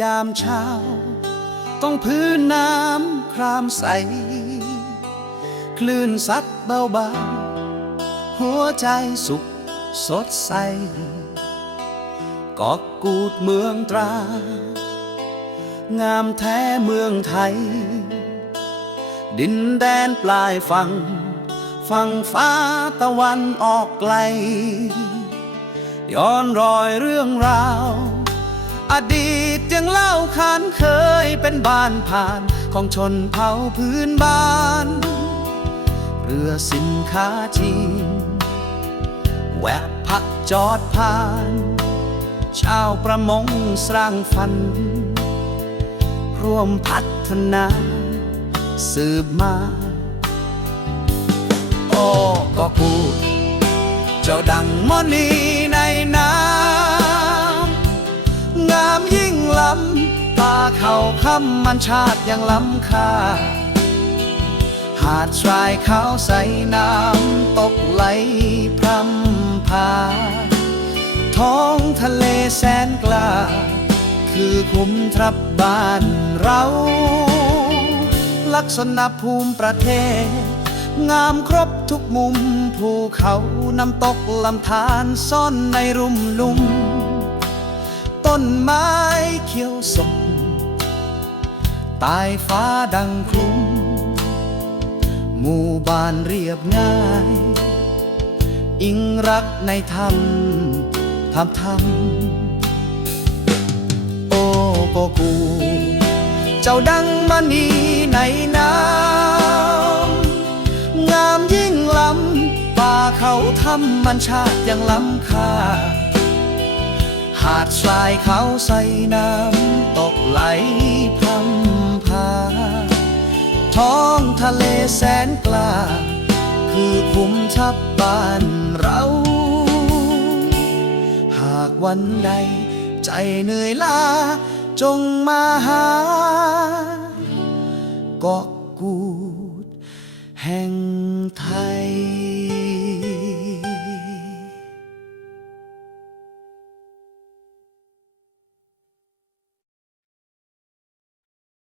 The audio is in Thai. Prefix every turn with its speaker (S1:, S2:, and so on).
S1: ยามเช้า ต้องพื้นน้ำครามใส คลื่นซัดเบาๆ หัวใจสุขสดใสกอกกูดเมืองตรา งามแท้เมืองไทย ดินแดนปลายฝั่งฝั่งฟ้าตะวันออกไกล ย้อนรอยเรื่องราว อดีตยังเล่าขานเคยเป็นบ้านผ่านของชนเผ่าพื้นบ้าน เรือสินค้าจีนแวะพักจอดผ่าน ชาวประมงสร้างฝัน ร่วมพัฒนา สืบมา โอ้ก็กูดเจ้าดังมอนี้ เขาคำมันชาติยังล้ำค่า หาดทรายขาวใสน้ำตกไหลพรำพา ท้องทะเลแสนกล้า คือคุ้มทรัพย์บ้านเรา ลักษณะภูมิประเทศ งามครบทุกมุมภูเขาน้ำตกลำธารซ่อนในรุ่มลุ่มต้นไม้เขียวสด ตายฟ้าดังคลุ้ม หมู่บ้านเรียบง่าย อิงรักในธรรมธรรมธรรม โอ้โปกู เจ้าดังมณีในน้ำงามยิ่งล้ำ ป่าเขาทำมันชาติยังล้ำค่าหาดทรายเขาใส่น้ำตกไหล ท้องทะเลแสนกล้า คือคุ้มทับบ้านเรา หากวันใดใจเหนื่อยล้าจงมาหาเกาะกูดแห่งไทย